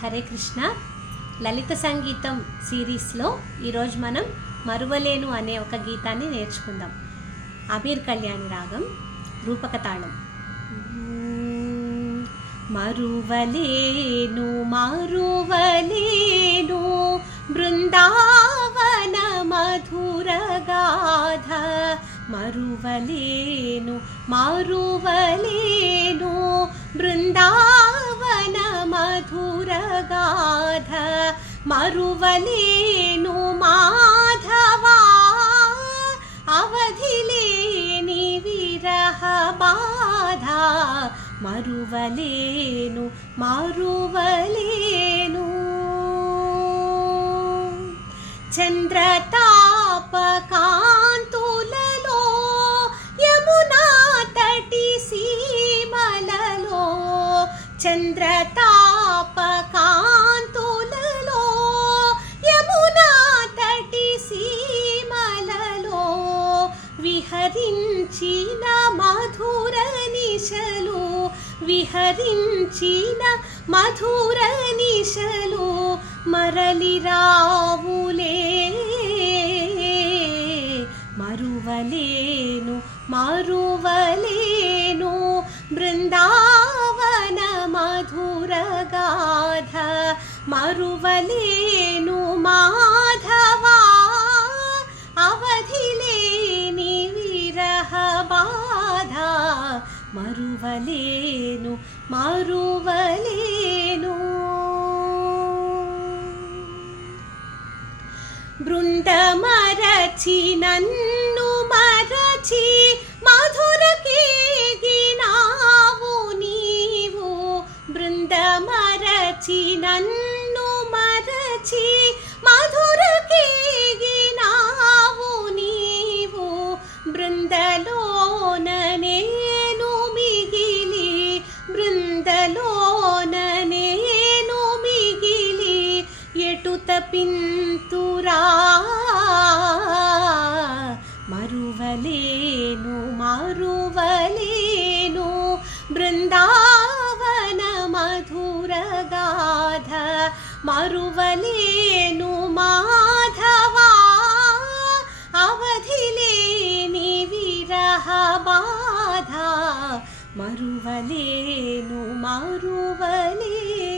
హరే కృష్ణ. లలిత సంగీతం సిరీస్లో ఈరోజు మనం మరువలేను అనే ఒక గీతాన్ని నేర్చుకుందాం. అమీర్ కళ్యాణి రాగం, రూపక తాళం. మరువలేను మరువలేను బృందావన మధుర గాథ, మరువలేను మరువలేను బృందావన మధుర గాథ, మరువలేను మాధవా అవధిలేని విరహ బాధ, మరువలేను మరువలేను. చంద్రతాపకాంతులలో యమునా తటి సీమలలో, చంద్రతాపకాంతులలో యమునా తటి సీమలలో విహరించిన మధుర నిశలు, విహరించిన మధుర నిశలు మరలి రావులే. మరువలేను మరువలేను బృందావన మధుర గాథ, మరువలేను మాధవా అవధిలేని విరహ బాధ, మరువలేను మరువలేను. బృందమరచి నన్ను మరచి మధుర కేగినావు నీవు, బృందమరచి నన్ను మరచి మధుర కేగినావు నీవు, బృందలోన నేను మిగిలి, బృందలోన నేను మిగిలి ఎటు తపింతురా. మరువలేను మరువలేను బృందావన మధుర గాథ, మరువలేను మాధవా అవధిలేని విరహ బాధ, మరువలేను మరువలేను.